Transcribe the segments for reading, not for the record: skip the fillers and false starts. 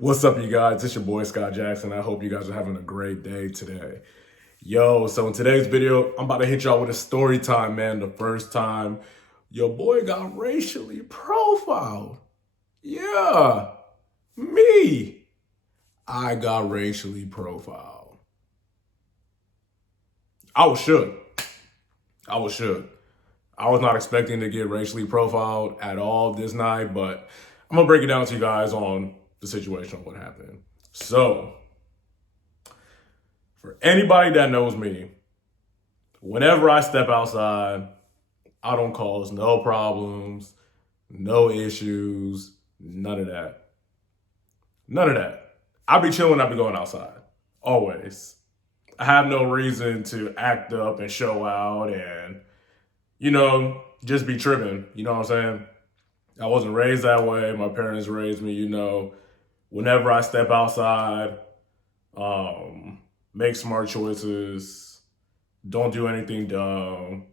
What's up, you guys? It's your boy, Scott Jackson. I hope you guys are having a great day today. Yo, so in today's video, I'm about to hit y'all with a story time, man. The first time your boy got racially profiled. Yeah, me. I got racially profiled. I was shook. I was not expecting to get racially profiled at all this night, but I'm gonna break it down to you guys on the situation of what happened. So, for anybody that knows me, whenever I step outside, I don't cause no problems, no issues, none of that. None of that. I be chilling, I be going outside. Always. I have no reason to act up and show out and, just be tripping. You know what I'm saying? I wasn't raised that way. My parents raised me, whenever I step outside, make smart choices, don't do anything dumb.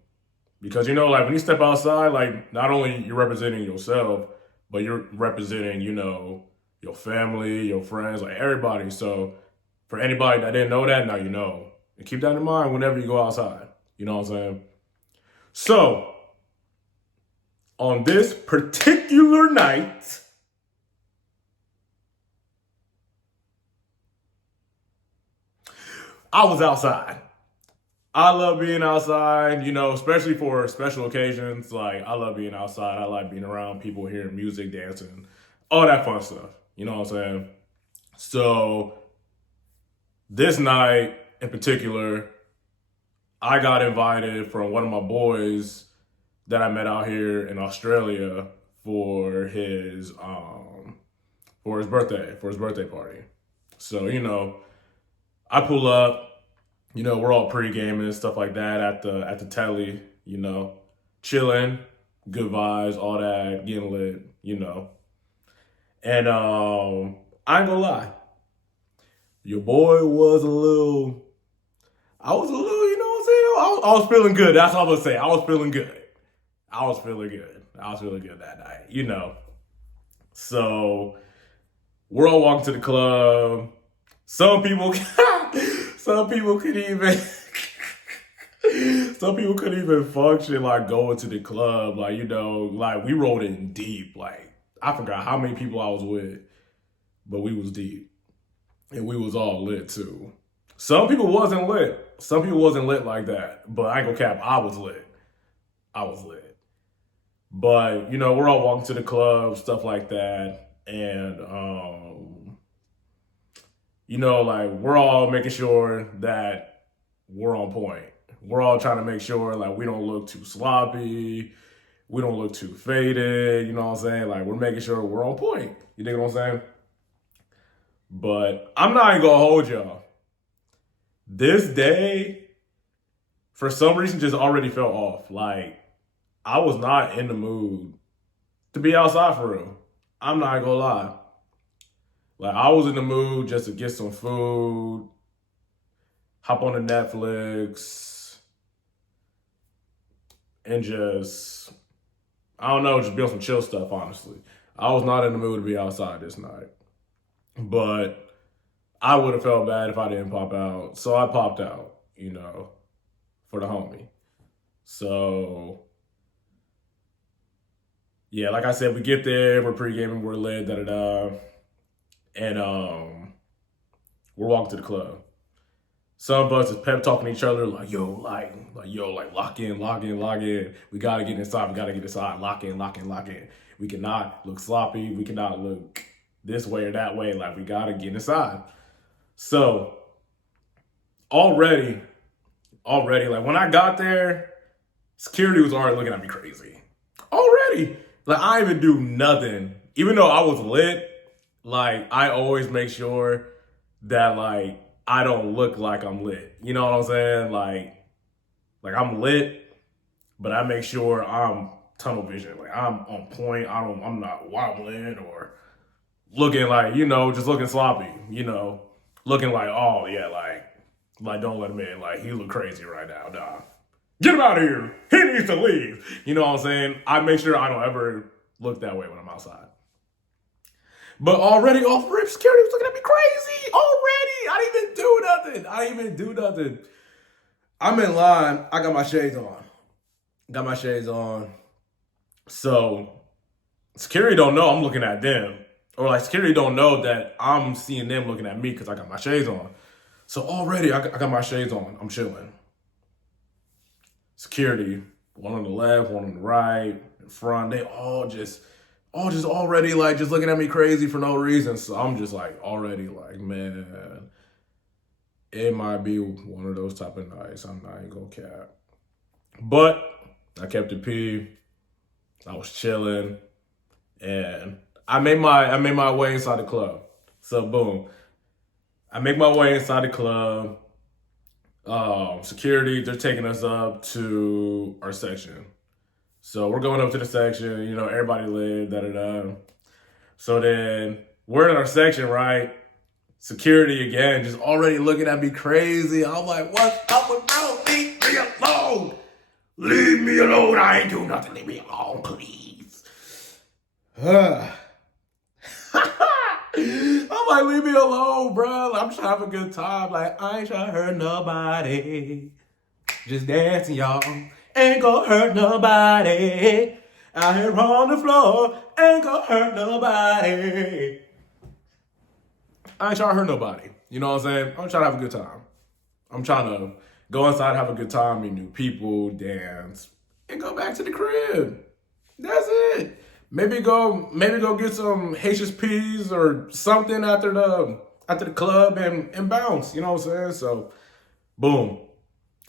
Because, when you step outside, not only you're representing yourself, but you're representing, your family, your friends, everybody. So for anybody that didn't know that, now you know. And keep that in mind whenever you go outside. You know what I'm saying? So, on this particular night, I was outside. I love being outside, especially for special occasions. I love being outside. I like being around people, hearing music, dancing, all that fun stuff. You know what I'm saying? So, this night in particular, I got invited from one of my boys that I met out here in Australia for his birthday party. So, I pull up, we're all pre-gaming and stuff like that at the telly, chilling, good vibes, all that, getting lit. And I ain't gonna lie, your boy was a little, you know what I'm saying? I was feeling good. That's all I'm gonna say. I was feeling good. I was feeling good that night, So we're all walking to the club. Some people could even some people couldn't even function going to the club. We rolled in deep. I forgot how many people I was with, but we was deep. And we was all lit too. Some people wasn't lit. Some people wasn't lit like that. But I ain't gonna cap, I was lit. But, we're all walking to the club, stuff like that. And, we're all making sure that we're on point. We're all trying to make sure, we don't look too sloppy. We don't look too faded. You know what I'm saying? We're making sure we're on point. You dig what I'm saying? But I'm not even going to hold y'all. This day, for some reason, just already felt off. I was not in the mood to be outside for real. I'm not gonna lie. I was in the mood just to get some food, hop on the Netflix, and just be on some chill stuff, honestly. I was not in the mood to be outside this night. But I would have felt bad if I didn't pop out. So I popped out, for the homie. So, yeah, like I said, we get there, we're pre-gaming, we're lit, da-da-da. And we're walking to the club. Some of us is pep talking to each other, lock in. We gotta get inside, lock in. We cannot look sloppy, we cannot look this way or that way, we gotta get inside. So, already, when I got there, security was already looking at me crazy. Already. I didn't even do nothing. Even though I was lit, I always make sure that, I don't look like I'm lit. You know what I'm saying? I'm lit, but I make sure I'm tunnel vision. I'm on point. I'm not wobbling or looking just looking sloppy, looking oh yeah, don't let him in. He look crazy right now, dog. Get him out of here. He needs to leave. You know what I'm saying? I make sure I don't ever look that way when I'm outside. But already off rip, security was looking at me crazy. Already. I didn't even do nothing. I'm in line. I got my shades on. So security don't know I'm looking at them. Or like security don't know that I'm seeing them looking at me because I got my shades on. So already I got my shades on. I'm chilling. Security, one on the left, one on the right, in front, they all just already like just looking at me crazy for no reason. So I'm just like already like, man, it might be one of those type of nights. I'm not even gonna cap. But I kept it P. I was chilling, and I made my way inside the club. So boom, I make my way inside the club. Security, they're taking us up to our section. So we're going up to the section, you know, everybody lit, da-da-da. So then we're in our section, right? Security again, just already looking at me crazy. I'm like, what's up with bro? Leave me alone. Leave me alone. I ain't doing nothing. Leave me alone, please. I'm like, leave me alone, bro. I'm trying to have a good time. Like, I ain't trying to hurt nobody. Just dancing, y'all. Ain't gonna hurt nobody. Out here on the floor. Ain't gonna hurt nobody. I ain't trying to hurt nobody. You know what I'm saying? I'm trying to have a good time. I'm trying to go inside, have a good time, meet new people, dance, and go back to the crib. That's it. Maybe go get some HSPs or something after the club and bounce. You know what I'm saying? So, boom.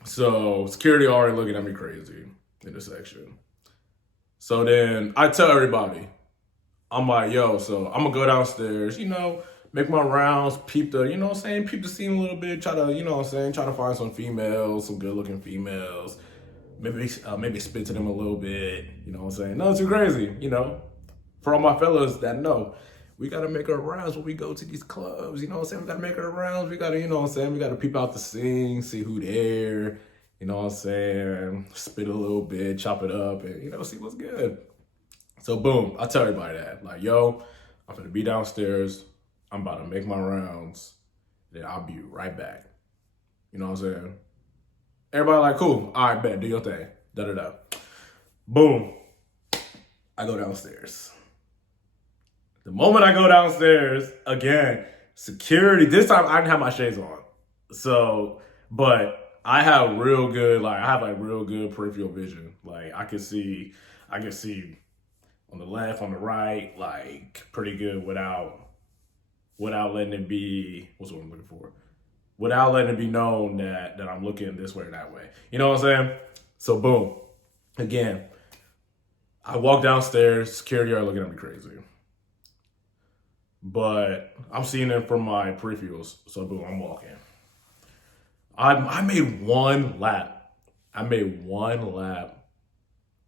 So security already looking at me crazy in the section. So then I tell everybody, I'm like, yo, so I'm gonna go downstairs, you know, make my rounds, peep the, you know what I'm saying, peep the scene a little bit, try to, you know what I'm saying, try to find some females, some good looking females. Maybe spit to them a little bit, you know what I'm saying? Nothing too crazy, you know. For all my fellas that know, we gotta make our rounds when we go to these clubs, you know what I'm saying? We gotta make our rounds, we gotta, you know what I'm saying? We gotta peep out the scene, see who there, you know what I'm saying? Spit a little bit, chop it up, and, you know, see what's good. So boom, I tell everybody that, like, yo, I'm gonna be downstairs, I'm about to make my rounds, then I'll be right back. You know what I'm saying? Everybody like, cool, all right, bet, do your thing, da-da-da. Boom, I go downstairs. The moment I go downstairs, again, security, this time I didn't have my shades on. So, but I have real good peripheral vision. Like I can see on the left, on the right, like pretty good without letting it be, what's what I'm looking for? Without letting it be known that I'm looking this way or that way. You know what I'm saying? So boom, again, I walk downstairs, security are looking at me crazy. But I'm seeing them from my peripherals. So boom, I'm walking. I made one lap.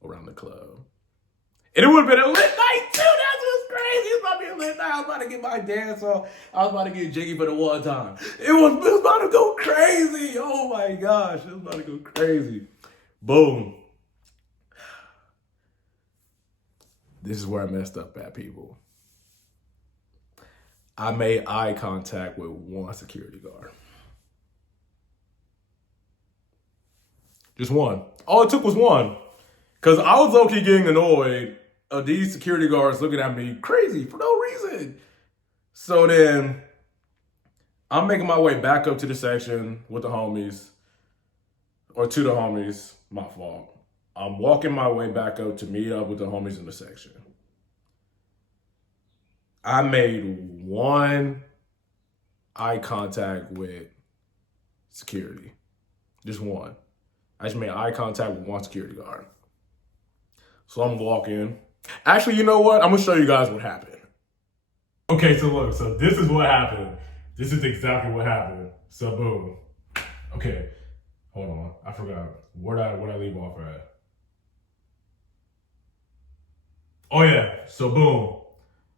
around the club. And it would have been a lit night too. That's what's crazy. It's about to be a lit night. I was about to get my dance on. I was about to get jiggy for the one time. It was about to go crazy. Oh my gosh. It was about to go crazy. Boom. This is where I messed up at, people. I made eye contact with one security guard. Just one. All it took was one. Because I was low-key getting annoyed of these security guards looking at me crazy for no reason. So then I'm making my way back up to the section with the homies. Or to the homies. My fault. I'm walking my way back up to meet up with the homies in the section. I made one eye contact with security. Just one. I just made eye contact with one security guard. So I'm walking. Actually, you know what? I'm gonna show you guys what happened. Okay, so look, so this is what happened. This is exactly what happened. So boom. Okay, hold on. I forgot. Where'd I leave off at? Oh yeah, so boom.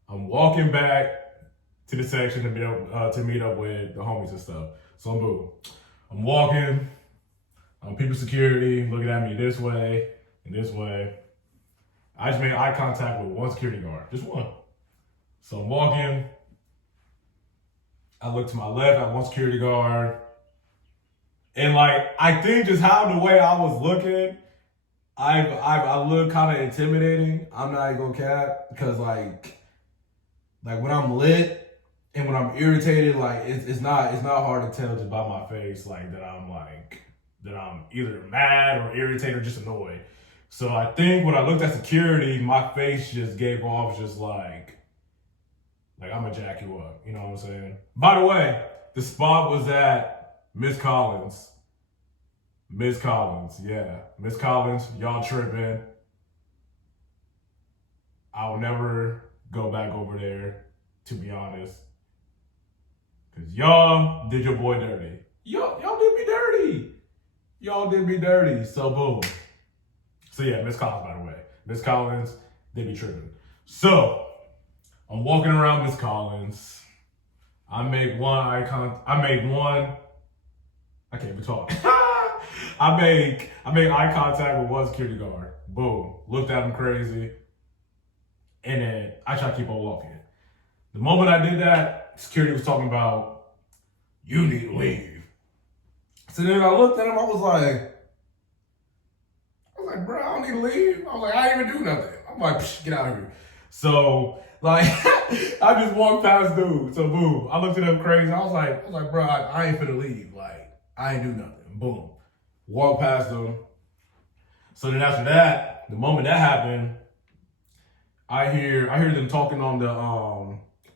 I'm walking back to the section to meet up with the homies and stuff. So boom, I'm walking. People security looking at me this way and this way. I just made eye contact with one security guard, just one. So I'm walking. I look to my left at one security guard. And like, I think just how the way I was looking, I look kind of intimidating. I'm not gonna cap, because like when I'm lit and when I'm irritated, like it's not hard to tell just by my face that I'm either mad or irritated or just annoyed. So I think when I looked at security, my face just gave off just like I'm gonna jack you up. You know what I'm saying? By the way, the spot was at Miss Collins. Miss Collins, yeah. Miss Collins, y'all tripping. I'll never go back over there, to be honest. Because y'all did your boy dirty. Y'all did me dirty. Y'all did me dirty. So boom. So yeah, Miss Collins, by the way. Miss Collins, they be tripping. So, I'm walking around Miss Collins. I can't even talk. I make eye contact with one security guard. Boom. Looked at him crazy. And then I try to keep on walking. The moment I did that, security was talking about, you need to leave. So then I looked at him, I was like, bro, I don't need to leave. I was like, I didn't even do nothing. I'm like, get out of here. So, like, I just walked past dude. So, boom. I looked at him crazy. I was like, bro, I ain't finna leave. Like, I ain't do nothing. Boom. Walk past him. So then after that, the moment that happened, I hear them talking on their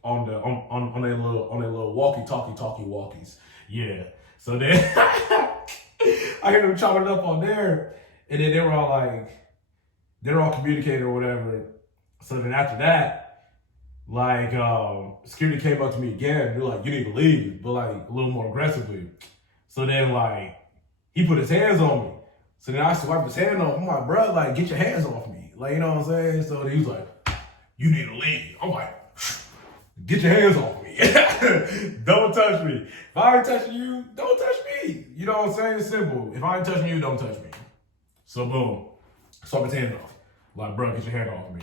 little walkie-talkie walkies. Yeah. So then I hear them chopping it up on there, and then they're all communicating or whatever. So then after that, security came up to me again. They're like, you need to leave, but like a little more aggressively. So then he put his hands on me. So then I swiped his hand off. I'm like, bro, get your hands off me. You know what I'm saying? So then he was like, you need to leave. I'm like, get your hands off me. Don't touch me. If I ain't touching you, don't touch me. You know what I'm saying? It's simple. If I ain't touching you, don't touch me. So boom. Swap his hand off. Like, bro, get your hand off me.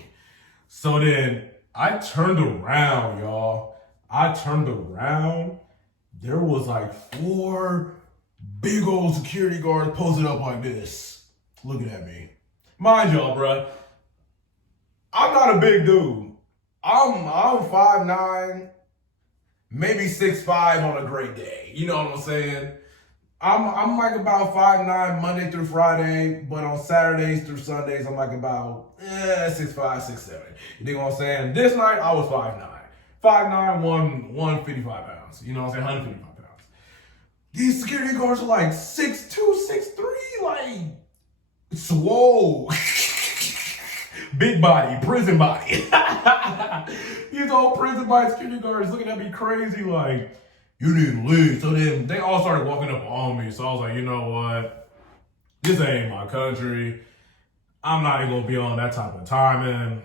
So then I turned around, y'all. There was 4 big old security guards posted up like this, looking at me. Mind y'all, bro, I'm not a big dude. I'm 5'9", maybe 6'5" on a great day. You know what I'm saying? I'm about 5'9" Monday through Friday, but on Saturdays through Sundays, I'm about 6'5", 6'7". You know what I'm saying? This night, I was 5'9". 5'9", 155 pounds. You know what I'm saying? 155 pounds. These security guards are 6'2", 6'3", swole. Big body, prison body. These old prison body security guards looking at me crazy you need to leave. So then they all started walking up on me. So I was like, you know what? This ain't my country. I'm not even gonna be on that type of timing.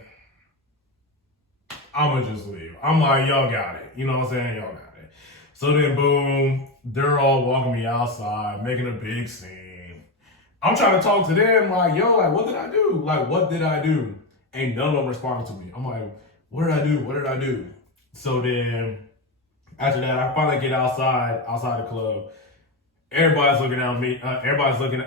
I'm gonna just leave. I'm like, y'all got it. You know what I'm saying? Y'all got it. So then boom, they're all walking me outside, making a big scene. I'm trying to talk to them yo, what did I do? What did I do? Ain't none of them responding to me. I'm like, what did I do? What did I do? So then after that, I finally get outside the club. Everybody's looking at me. Everybody's looking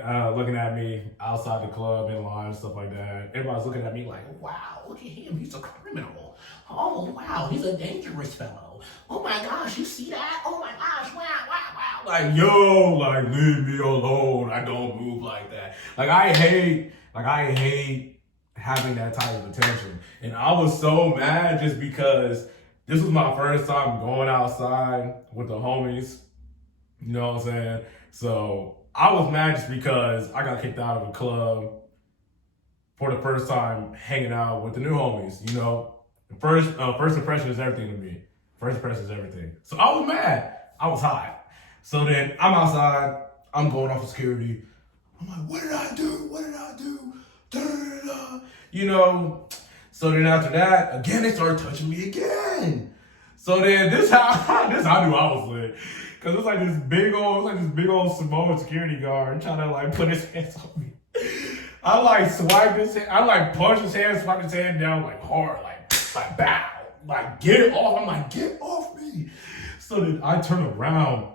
at me outside the club in line and stuff like that. Everybody's looking at me wow, look at him. He's a criminal. Oh, wow, he's a dangerous fellow. Oh my gosh, you see that? Oh my gosh, wow. Yo, leave me alone. I don't move like that. I hate having that type of attention. And I was so mad just because this was my first time going outside with the homies. You know what I'm saying? So I was mad just because I got kicked out of a club for the first time hanging out with the new homies. You know, first impression is everything to me. First impression is everything. So I was mad. I was hot. So then I'm outside. I'm going off of security. I'm like, what did I do? What did I do? Da-da-da-da. You know. So then after that, again, they started touching me again. So then this how I knew I was lit. Cause it's this big old Samoan security guard trying to put his hands on me. I swiped his hand, I punched his hand, swiped his hand down hard, bow. like, get it off. I'm like, get off me. So then I turn around.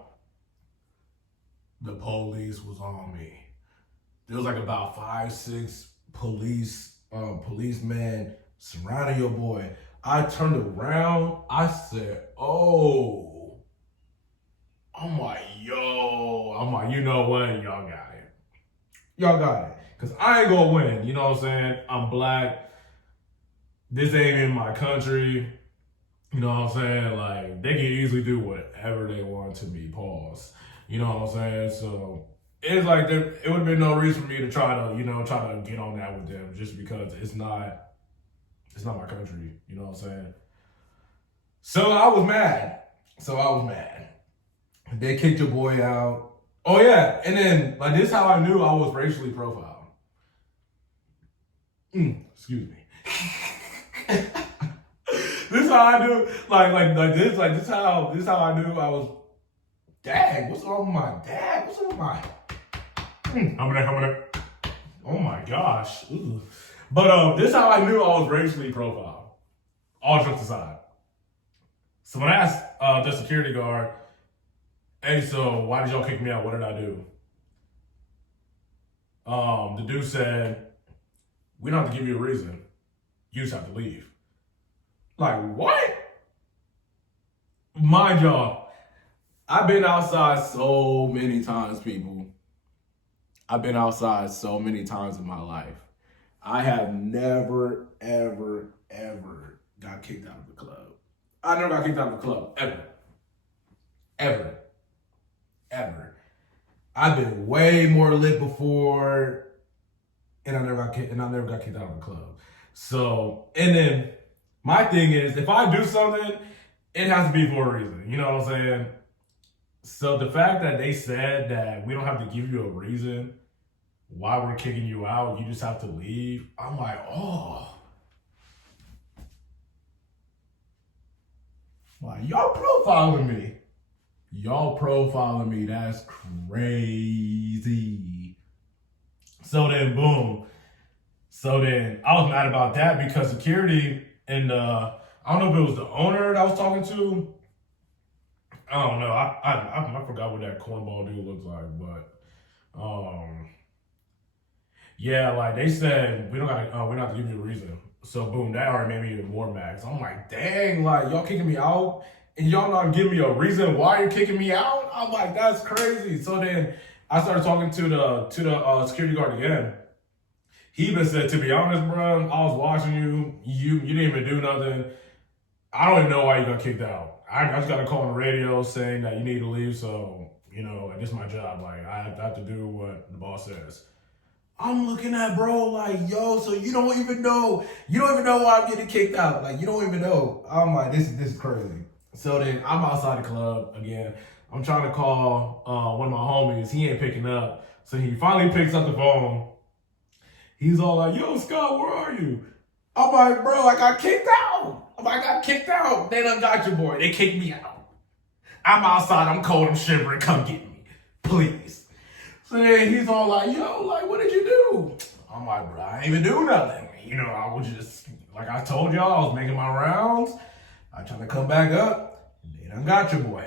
The police was on me. There was like about 5, 6 policemen surrounding your boy. I turned around. I said, oh. I'm like, yo. I'm like, you know what? Y'all got it. Y'all got it. Because I ain't going to win. You know what I'm saying? I'm black. This ain't in my country. You know what I'm saying? Like, they can easily do whatever they want to me. Pause. You know what I'm saying? So it's like it would have been no reason for me to try to get on that with them just because it's not my country. You know what I'm saying? So I was mad. They kicked your boy out. Oh yeah, and then like this is how I knew I was racially profiled. Excuse me. This is how I knew this is how I knew I was. Dad, what's wrong with my dad? What's wrong with my? I'm there. Oh my gosh. Ooh. But this is how I knew I was racially profiled. All jokes aside. So when I asked the security guard, hey, so why did y'all kick me out? What did I do? The dude said, we don't have to give you a reason. You just have to leave. Like, what? Mind y'all, I've been outside so many times, people. I've been outside so many times in my life. I have never, ever, ever got kicked out of the club. I never got kicked out of the club, ever. I've been way more lit before, and I never got kicked out of the club. So, and then my thing is, if I do something, it has to be for a reason. You know what I'm saying? So the fact that they said that we don't have to give you a reason why we're kicking you out, you just have to leave. I'm like, oh. Like, y'all profiling me. That's crazy. So then, boom. So then I was mad about that because security and I don't know if it was the owner that I was talking to. I don't know. I forgot what that cornball dude looks like, but yeah, like they said we don't have to give you a reason. So boom, that already made me even more mad. So I'm like, dang, like y'all kicking me out and y'all not giving me a reason why you're kicking me out. I'm like, that's crazy. So then I started talking to the security guard again. He even said, to be honest, bro, I was watching you. You didn't even do nothing. I don't even know why you got kicked out. I just got a call on the radio saying that you need to leave. So, you know, this is my job. Like, I have to do what the boss says. I'm looking at bro like, yo, so you don't even know why I'm getting kicked out. Like, you don't even know. I'm like, this is crazy. So then I'm outside the club again. I'm trying to call one of my homies. He ain't picking up. So he finally picks up the phone. He's all like, yo, Scott, where are you? I'm like, bro, I got kicked out. They done got your boy. They kicked me out. I'm outside. I'm cold. I'm shivering. Come get me, please. So then he's all like, yo, like, what did you do? I'm like, bro, I ain't even do nothing. You know, I was just, like I told y'all, I was making my rounds. I tried to come back up. They done got your boy.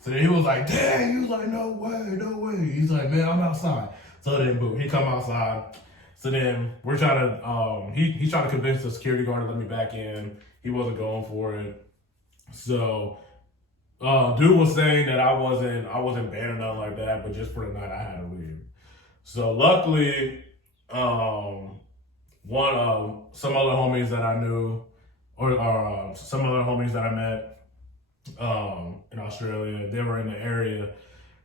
So then he was like, dang. He was like, no way. He's like, man, I'm outside. So then, boom, he come outside. So then we're trying to, he's trying to convince the security guard to let me back in. He wasn't going for it. So, dude was saying that I wasn't banned or nothing like that, but just for the night I had to leave. So luckily, some other homies that I knew, or some other homies that I met, in Australia, they were in the area.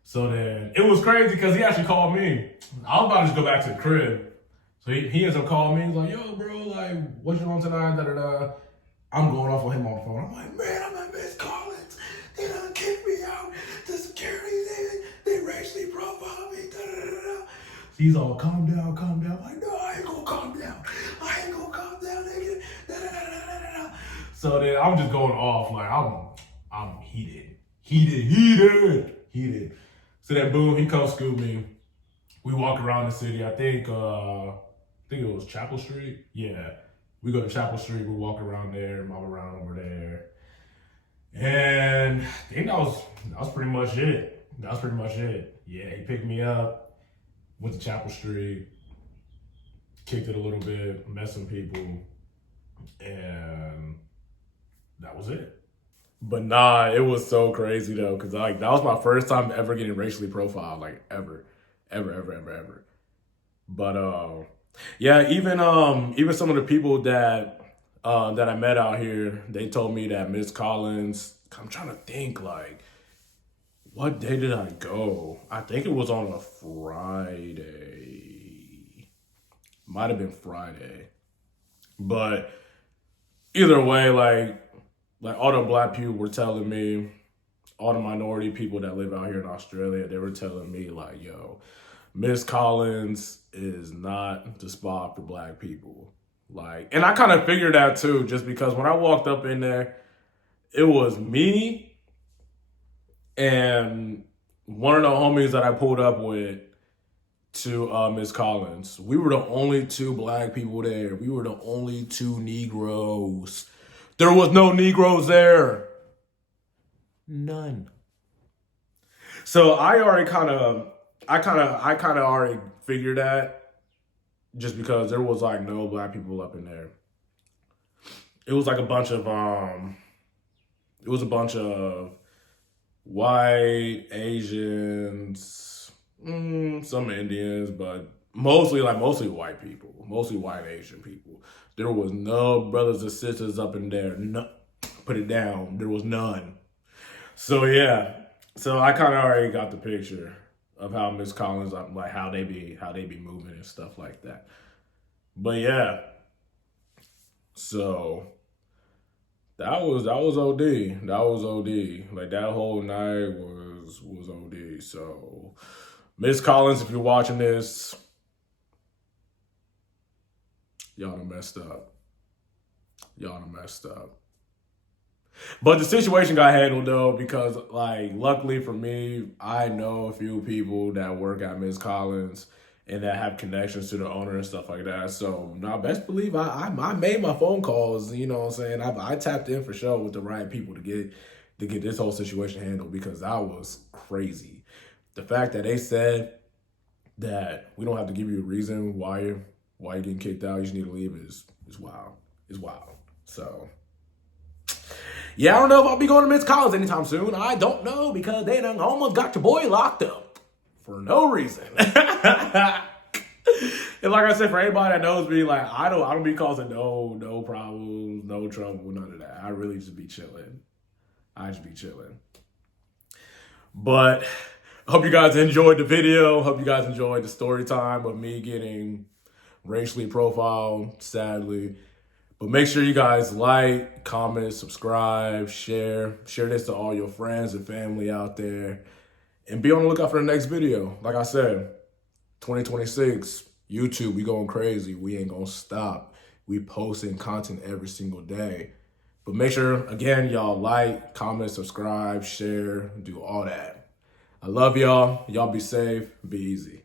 So then it was crazy because he actually called me. I was about to just go back to the crib. So he ends up calling me. He's like, yo, bro, like, what you on tonight? Da-da-da. I'm going off on him on the phone. I'm like, man, I'm at Miss Collins. They done kicked me out. The security, they racially profiled me. Da-da-da-da. He's all, calm down. I'm like, no, I ain't gonna calm down, nigga. Da-da-da-da-da-da. So then I'm just going off. Like, I'm heated. So then, boom, he comes scoop me. We walk around the city. I think it was Chapel Street. Yeah. We go to Chapel Street, we walk around there, mob around over there. And I think that was pretty much it. That was pretty much it. Yeah, he picked me up, went to Chapel Street, kicked it a little bit, met some people, and that was it. But nah, it was so crazy though, cause like that was my first time ever getting racially profiled, like ever. But yeah, even some of the people that I met out here, they told me that Miss Collins. I'm trying to think like, what day did I go? I think it was on a Friday. Might have been Friday, but either way, like all the black people were telling me, all the minority people that live out here in Australia, they were telling me like, yo, Miss Collins is not the spot for black people. Like, and I kind of figured that too, just because when I walked up in there, it was me and one of the homies that I pulled up with to Miss Collins. We were the only two black people there. We were the only two Negroes. There was no Negroes there. None. So I kind of already figured that, just because there was like no black people up in there. It was like a bunch of white, Asians, some Indians, but mostly white people, mostly white Asian people. There was no brothers and sisters up in there. No, put it down. There was none. So yeah, so I kind of already got the picture of how Miss Collins, like how they be moving and stuff like that. But yeah, so that was OD. That was OD. Like that whole night was OD. So Miss Collins, if you're watching this, y'all done messed up. Y'all done messed up. But the situation got handled though, because like luckily for me, I know a few people that work at Miss Collins and that have connections to the owner and stuff like that. So now best believe I made my phone calls, you know what I'm saying? I tapped in for sure with the right people to get this whole situation handled, because that was crazy. The fact that they said that we don't have to give you a reason why you're getting kicked out, you just need to leave is wild. It's wild. So yeah, I don't know if I'll be going to Miss Collins anytime soon. I don't know, because they done almost got your boy locked up for no reason. And like I said, for anybody that knows me, like I don't be causing no problems, no trouble, none of that. I really just be chilling. I just be chilling. But I hope you guys enjoyed the video. Hope you guys enjoyed the story time of me getting racially profiled, sadly. But make sure you guys like, comment, subscribe, share this to all your friends and family out there. And be on the lookout for the next video. Like I said, 2026, YouTube, we going crazy. We ain't gonna stop. We posting content every single day. But make sure, again, y'all like, comment, subscribe, share, do all that. I love y'all. Y'all be safe. Be easy.